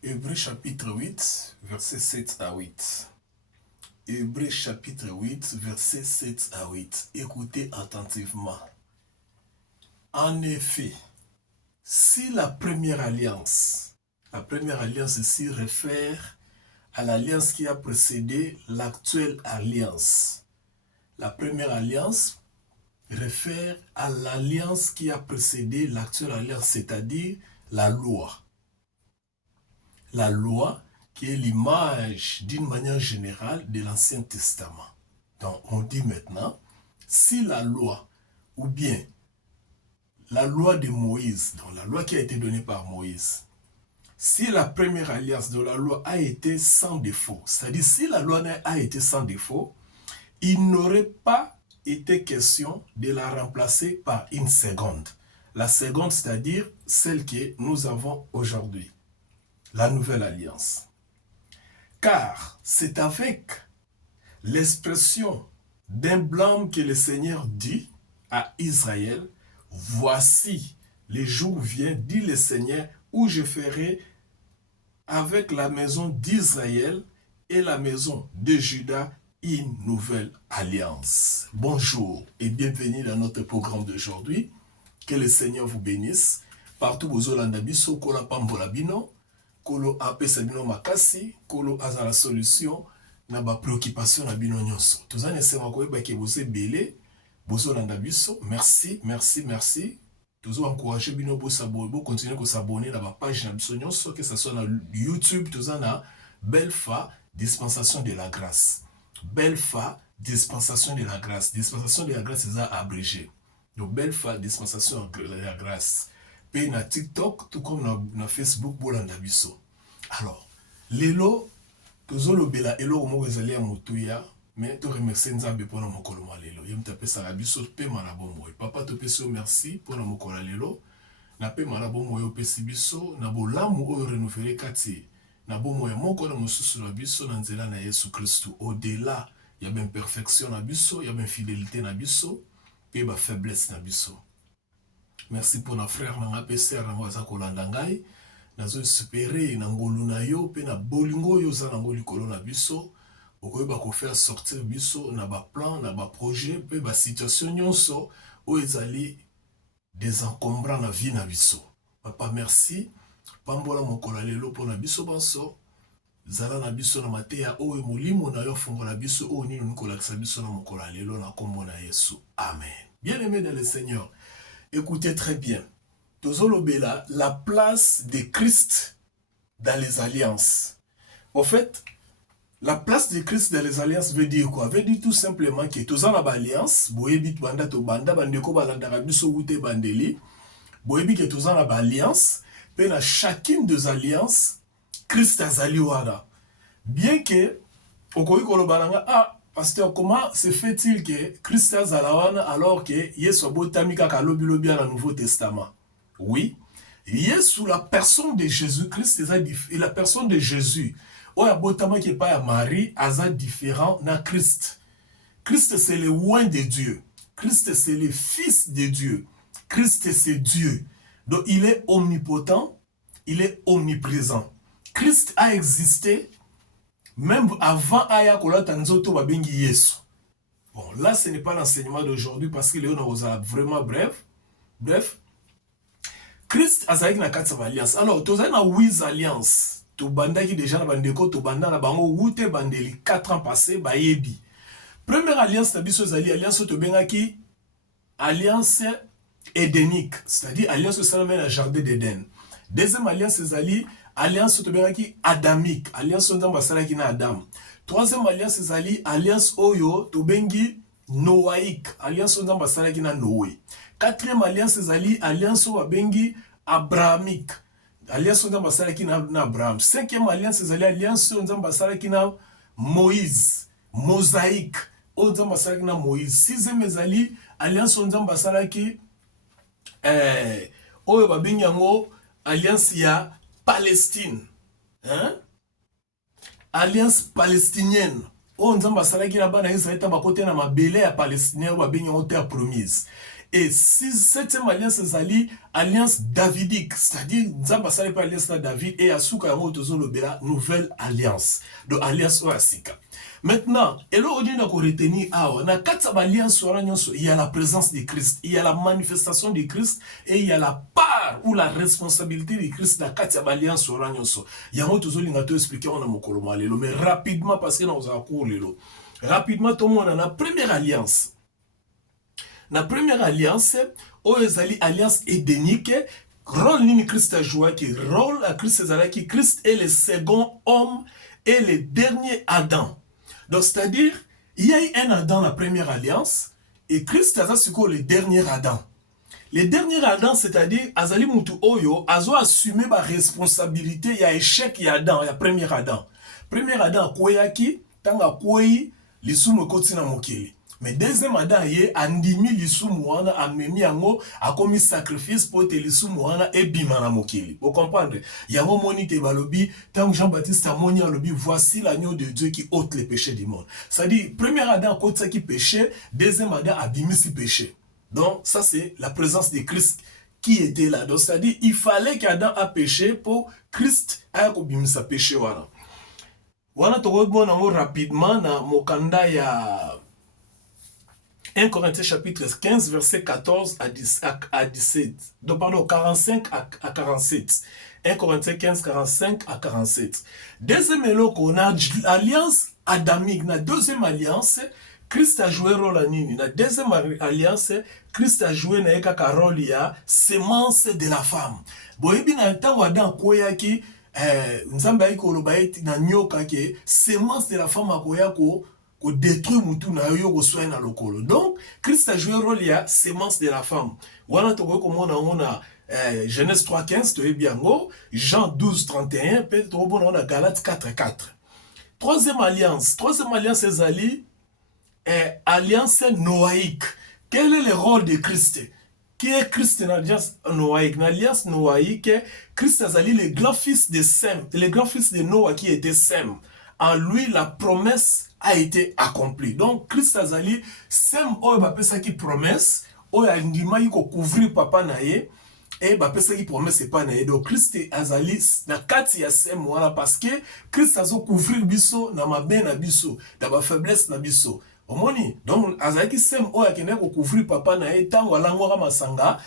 Hébreux chapitre 8, versets 7 à 8. Hébreux chapitre 8, versets 7 à 8. Écoutez attentivement. En effet, si la première alliance ici réfère à l'alliance qui a précédé l'actuelle alliance. La première alliance réfère à l'alliance qui a précédé l'actuelle alliance, c'est-à-dire la loi. La loi qui est l'image d'une manière générale de l'Ancien Testament. Donc on dit maintenant, si la loi, ou bien la loi de Moïse, donc la loi qui a été donnée par Moïse, si la première alliance de la loi a été sans défaut, c'est-à-dire si la loi a été sans défaut, il n'aurait pas été question de la remplacer par une seconde. La seconde, c'est-à-dire celle que nous avons aujourd'hui. La nouvelle alliance. Car c'est avec l'expression d'un blâme que le Seigneur dit à Israël, voici, les jours viennent, dit le Seigneur, où je ferai avec la maison d'Israël et la maison de Juda une nouvelle alliance. Bonjour et bienvenue dans notre programme d'aujourd'hui. Que le Seigneur vous bénisse. Partout vous olanda biso kola pambola bino. Kolo apesa bino makasi, kolo aza la solution na ba préoccupation na bino nyonso. Tozana sema koyeba ke boze belé, bozo landa biso. Merci, merci, merci. Tozo encourager bino bo s'abonner, bo continuer ko s'abonner na ba page na biso nyonso, que ça soit na YouTube, tozana Belfa dispensation de la grâce. Belfa dispensation de la grâce. Dispensation de la grâce c'est abrégé. Donc Belfa dispensation de la grâce. Pe na TikTok, tout comme na Facebook, bolanda biso. Alors, lelo, tozolo bela elo omo ezali ya motuya, mais to remercier nzambe pona mokolo ma lelo. Yem tape sala biso pe mana bombo. Papa to peso merci pona mokolo lelo. Na pe mana bombo yo pesi biso, na bolamu oyo renouveler kati. Na bombo ya moko na mosusu na biso na nzela na Yesu Kristu. Au-delà, ya ben perfection na biso, ya ben fidélité na biso, pe ba faiblesse na biso. Merci pour notre frère nanga peser na mwaza kolanda ngai nazo espérer na ngolu na yo pe na bolingo yo za na ngoli kolo na biso okoyeba ko faire sortir biso na ba plan na ba projet pe ba situation nyonso o ezali désencombrant na vie na biso. Papa merci pambola mokola lelo pona biso banso zala na biso na mateya o e molimo na yo fongola biso o nini nikolakisa biso na mokola lelo na kombo na Yesu. Amen. Bien-aimé dans le Seigneur, écoutez très bien. Tozolo bela, la place de Christ dans les alliances. En fait, la place de Christ dans les alliances veut dire quoi? Veut dire tout simplement que tozan la alliance, boyebi banda to banda bandeko balanda biso wute bandeli, boyebi que tozan la alliance, pe na chacune des alliances, Christ azali wana. Bien que okoyi kolobalanga pasteur, comment se fait-il que Christ azalawana alors que Yesu botami kaka lobi lobi na Nouveau Testament? Oui, Yesu la personne de Jésus-Christ et la personne de Jésus. Oya botama qui pas ya Marie aza différent na Christ. Christ c'est le oint de Dieu. Christ c'est le fils de Dieu. Christ c'est Dieu. Donc il est omnipotent, il est omniprésent. Christ a existé même avant Aya Kolata Nzoto Babengi Yesu. Bon, là, ce n'est pas l'enseignement d'aujourd'hui parce qu'il est vraiment bref. Bref, Christ a zaïk na 4 alliances. Alors, tu as 8 alliances. Tu banda qui déjà na bandeko, tu banda na bango, woute bandeli 4 ans passés, ba yebi. Première alliance, na biso zali, alliance to benga ki, alliance édénique, c'est-à-dire alliance que mène à jardin d'Éden. Deuxième alliance, zali, alliance tobengaki adamique, alliance nzambe asalaki na Adam. Troisième alliance ezali alliance oyo tobengi noaïque, alliance nzambe asalaki na Noé. Quatrième alliance ezali alliance oyo babengi abrahamique, alliance nzambe asalaki na Abraham. Cinquième alliance ezali alliance oyo nzambe asalaki na Moïse, mosaïque oyo nzambe asalaki na Moïse. Sixième ezali alliance oyo nzambe asalaki oyo babengi yango alliance ya Palestine, hein? Alliance palestinienne. Oh, nzamba salaki na bana Israël ta bakote na mabele ya palestinien ba bengi terre promise. Et septième alliance, c'est alliance davidique, c'est-à-dire, nous avons passé par l'alliance de David et à Souka la nouvelle alliance, de alliance Oasika. Maintenant, et là, on dit qu'on retenir, il y a la présence de Christ, il y a la manifestation de Christ et il y a la part ou la responsabilité de Christ dans la alliance. Il y a un autre chose qui expliqué, on a mon colomale, mais rapidement, parce que nous avons cours, rapidement, tout le monde a la première alliance. La première alliance, alliance édénique, rôle ni Christ a joué, qui rôle à Christ qui Christ est le second homme et le dernier Adam. Donc, c'est-à-dire, il y a eu un Adam dans la première alliance, et Christ a le dernier Adam. Le dernier Adam, c'est-à-dire, Azali Moutou Oyo, Azo assumé ma responsabilité, il y a échec, il y a Adam, il y a premier Adam. Premier Adam, Koyaki, Tanga Koyi, l'issoume kotina mokeli. Mais deuxième Adam, il a andimi l'issoume wana, a memi yango, a commis sacrifice pour te l'issoume wana, et bimana mokeli. Vous comprenez? Il y a un moni te balobi, tant Jean-Baptiste a moni alobi, voici l'agneau de Dieu qui ôte les péchés du monde. C'est-à-dire, premier Adam, côté qui péchait, deuxième Adam, a bimi si péché. Donc, ça, c'est la présence de Christ qui était là. Donc, c'est-à-dire, il fallait qu'Adam a péché pour Christ ait obéi sa péché. Voilà. Voilà, tu vois, rapidement, dans Mokanda, il y a 1 Corinthiens chapitre 15, verset 14 à 17. Donc, pardon, 45 à 47. 1 Corinthiens 15, 45 à 47. Deuxième éloque, on a l'alliance adamique. La deuxième alliance, Christ a joué rôle à Nini. La deuxième alliance, Christ a joué un rôle à sémence de la femme. Bon, et bien, dans le temps où Adam Koyaki, Nzambaï Kolobaïti, na nyoka ke, sémence de la femme a Koyako, ko détruit moutou na yo ko soin na lokolo. Donc, Christ a joué rôle à sémence de la femme. Wana to ko on a Genèse 3:15, to ebiango, Jean 12:31, peut-être on a Galates 4:4. Troisième alliance, c'est Ali. Alliance noaïque. Quel est le rôle de Christ? Qui est Christ dans l'alliance noaïque? Dans l'alliance noaïque, Christ a sali le grand fils de Sem, le grand fils de Noah qui était Sem. En lui, la promesse a été accomplie. Donc, Christ a sali Sem, oh, bah, ça qui promesse, oh, il a couvrir papa naïe, et bah, ça qui promesse, c'est pas naïe. Donc, Christ a sali, na kati ya Sem, voilà, parce que Christ a couvrir biso, na ma ben na biso, na ma faiblesse na biso. Omoni, donc azaki sem oya kende ko couvrir papa na etango alangwaka masanga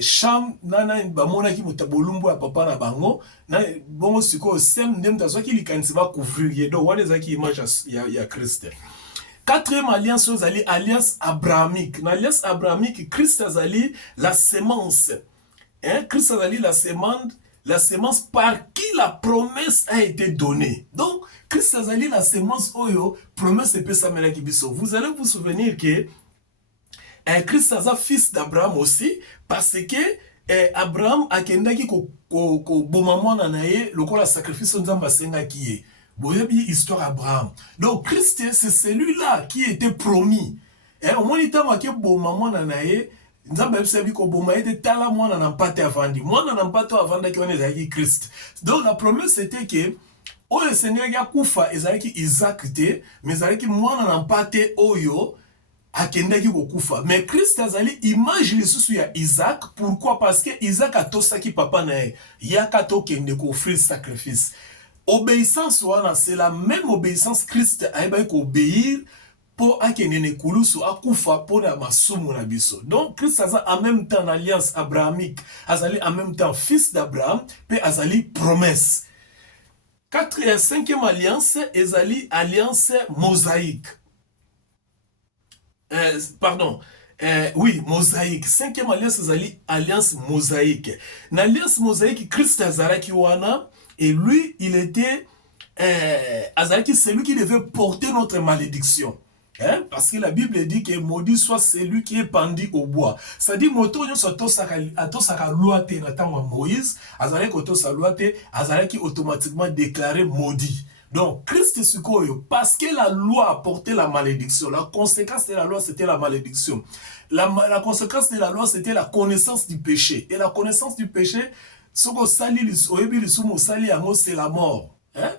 cham nana bamona ki mutabolumbu ya papa na bango na bongo siko sem ndem tazwaki likanisi ba couvrir ye donc wana ezaki image ya Christ. Quatrième alliance ozali alliance abrahamique. Na alliance abrahamique Christ azali la sémence. Hein, Christ azali la sémence par qui la promesse a été donnée. Donc, Christ azali la sémence oyo, promesse et pesa melaki biso. Vous allez vous souvenir que Christ aza fils d'Abraham aussi, parce que Abraham a kendaki ko boma mwana na ye lokola sacrifice nzamba senga ki ye. Boyebi histoire Abraham. Donc, Christ, c'est celui-là qui était promis. Au moins, il t'a marqué boma mwana na ye, nzamba ebisebi ko boma ete tala mwana na mpate avandi. Mwana na mpate avanda ki wana ezalaki Christ. Donc, la promesse c'était que oyo Seigneur ya kufa ezalaki Isaac te, mais ezalaki mwana na mpate oyo akendaki kokufa. Mais Christ azali image lisusu ya Isaac. Pourquoi? Parce que Isaac atosaki papa na ye. Yaka tokende ko offrir sacrifice. Obéissance wana, c'est la même obéissance Christ aibaki ko obéir pour akendene kulusu akufa pour la masumu na biso. Donc Christ aza en même temps l'alliance abrahamique, azali en même temps fils d'Abraham, pe azali promesse. Cinquième alliance, ezali alliance mosaïque. Oui, mosaïque. Cinquième alliance, ezali alliance mosaïque. L'alliance mosaïque, Christ azalaki wana, et lui, il était azalaki celui qui devait porter notre malédiction. Hein? Parce que la Bible dit que maudit soit celui qui est pendu au bois. C'est-à-dire, moto soit atosaka loi te na tango Moïse, azalaki otosa loi te, azalaki automatiquement déclaré maudit. Donc, Christ Sukoyo, parce que la loi a porté la malédiction, la conséquence de la loi, c'était la malédiction. La conséquence de la loi, c'était la connaissance du péché. Et la connaissance du péché, c'est la mort. Hein?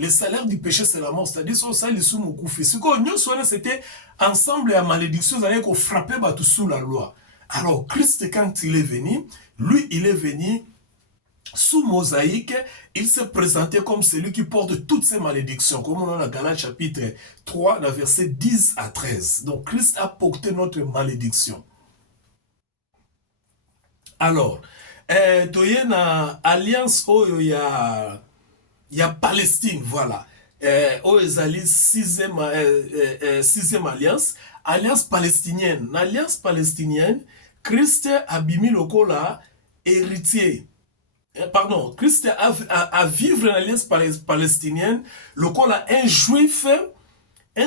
Le salaire du péché, c'est la mort. C'est-à-dire, ça, les sous fait. Ce qu'on a, c'était ensemble à malédiction, c'est-à-dire qu'on frappait tout sous la loi. Alors, Christ, quand il est venu, lui, il est venu sous mosaïque, il s'est présenté comme celui qui porte toutes ces malédictions, comme on a dans Galates chapitre 3, versets 10 à 13. Donc, Christ a porté notre malédiction. Alors, tu y a une alliance où il y a Palestine, voilà. Où ils allaient sixième alliance, alliance palestinienne. L'alliance palestinienne, Christ a bimi le là, héritier. Pardon, Christ a vivre l'alliance palestinienne, le là, un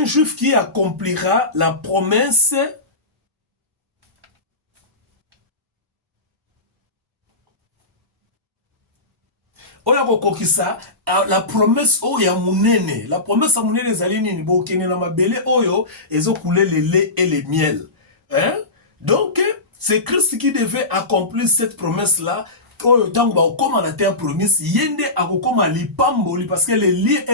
juif qui accomplira la promesse oya kokokisa la promesse oyo ya munene. La promesse ya munene ezali nini? Bokene na mabele oyo ezokouler le lait et le miel. Hein? Donc, c'est Christ qui devait accomplir cette promesse-là. Tant comme la terre promise, yende akokoma lipamboli parce que le lait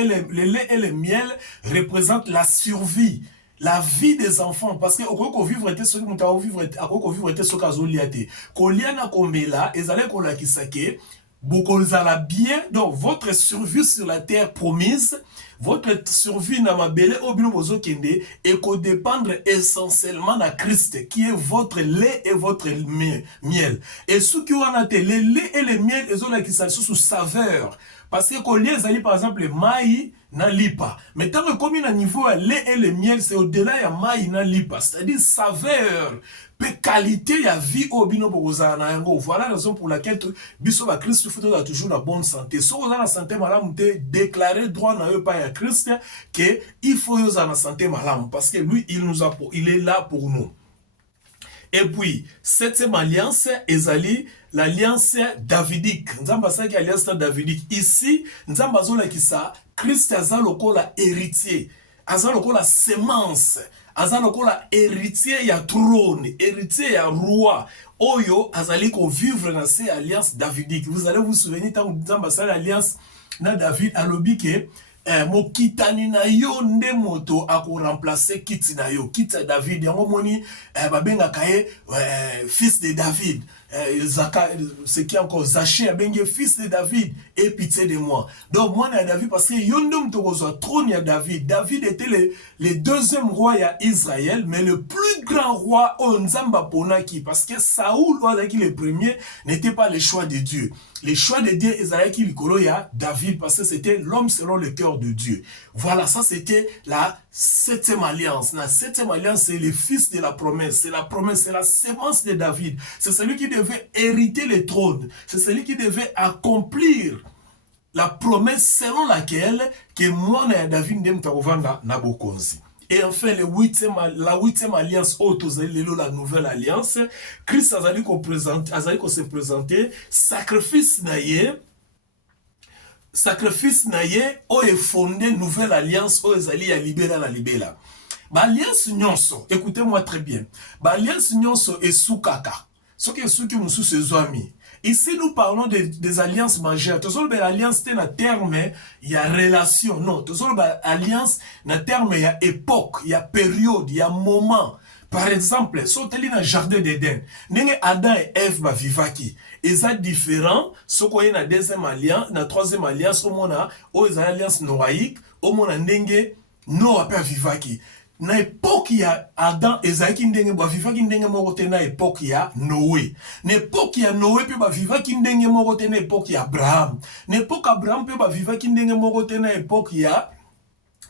et le miel représentent la survie. La vie des enfants, parce que au vivre était ce que vivre était ce que liate. Koliana kombela, ezale kolakisake. Bokozala bien, donc votre survie sur la terre promise, votre survie na mabele obino bozo kende et qu'on dépendre essentiellement de Christ qui est votre lait et votre miel. Et ce qui en a été le lait et le miel ils ont la qui sous saveur parce que qu'on les par exemple maï na lipa. Mais tant que comme il a niveau lait et le miel c'est au-delà ya maï na lipa, c'est-à-dire saveur. Qualité ya vie au bino boza na yango. Voilà la raison pour laquelle biso ba Christ faut toujours la bonne santé. So on a la santé malamu te déclarer droit na yo pa ya Christ que il faut yo la santé malamu parce que lui il est là pour nous. Et puis, septième alliance, ezali l'alliance davidique. Nzamba sa ki alliance davidique. Ici, nzamba zola ki sa, Christ aza lokola héritier. Aza lokola semence. Aza lokola héritier ya trône, héritier ya roi. Oyo azali ko vivre dans ces alliances davidiques. Vous allez vous souvenir tant nzamba sa l'alliance na David alobi ke mokitani na yo nde moto ako remplacer kiti na yo, kiti ya David. Yango moni babengaka ye fils de David. Ce qui est encore Zaché, fils de David, et pitié de moi. Donc, moi, je David, parce que Yondom Togozo, trône à David. David était le deuxième roi à Israël, mais le plus grand roi, Onzamba Ponaki, parce que Saoul, le premier, n'était pas le choix de Dieu. Le choix de Dieu, Israël qui a David, parce que c'était l'homme selon le cœur de Dieu. Voilà, ça c'était la septième alliance. La septième alliance, c'est le fils de la promesse. C'est la promesse, c'est la sémence de David. C'est celui qui devait hériter le trône. C'est celui qui devait accomplir la promesse selon laquelle que moi et David n'aiment Nabokonzi. Et enfin, la huitième alliance, la nouvelle alliance, Christ a se présenter, sacrifice naïe, o est fondé nouvelle alliance, o ezali ya libéra la libéra. Ba alliance nyonso, écoutez-moi très bien. Ba alliance nyonso est soukaka. Ce qui est soukaki musu ses amis. Ici, nous parlons des alliances majeures. Tout ça, l'alliance, c'est un terme, il y a relation. Non, tout ça, l'alliance, c'est un terme, il y a époque, il y a période, il y a moment. Par exemple, si on est dans le jardin d'Éden, Adam et Ève vivaki. Et ça différent, ce qu'on est dans la deuxième alliance, dans la troisième alliance, au moins, aux alliances noaïques, au moins, Noah peut vivaki. Na époque ya Adam ezaki ndenge ba vivaki ndenge moko te na époque ya Noé. Na époque ya Noé pe ba vivaki ndenge moko te na époque ya Abraham. Na époque Abraham pe ba vivaki ndenge moko te na époque ya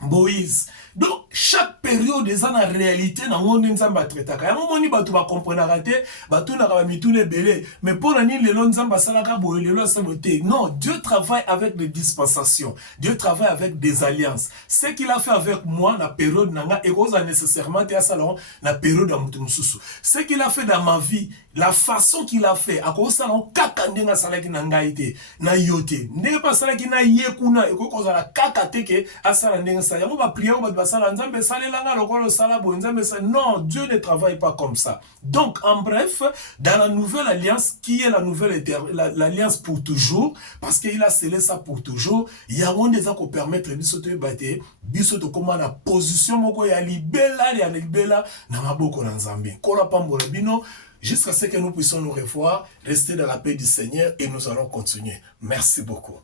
Moïse. Donc chaque période est en réalité dans monde nzamba traitaka. Ya moni batu ba comprendre te, batu na ba mitune belé, mais pour ani lelo nzamba salaka boye lelo saboté. Non, Dieu travaille avec des dispensations. Dieu travaille avec des alliances. Ce qu'il a fait avec moi la période nanga ekoza nécessairement te salon la période de mutu mususu. Ce qu'il a fait dans ma vie la façon qu'il a fait, à cause de ça, kaka ndenga salaki na ngaite, na yote. Ndenga pa salaki na yekuna, eko koza la kaka teke, asala ndenga sa. Yango ba prier, ba sala, nzambe sale langa, lokolo sala bo, nzambe sa. Non, Dieu ne travaille pas comme ça. Donc, en bref, dans la nouvelle alliance, qui est la nouvelle l'alliance pour toujours, parce qu'il a scellé ça pour toujours, il y a un des qui permettre bisoto bate, bisoto comme la position moko ya libela, ya libela, na maboko na nzambe. Kola pambola bino, jusqu'à ce que nous puissions nous revoir, rester dans la paix du Seigneur et nous allons continuer. Merci beaucoup.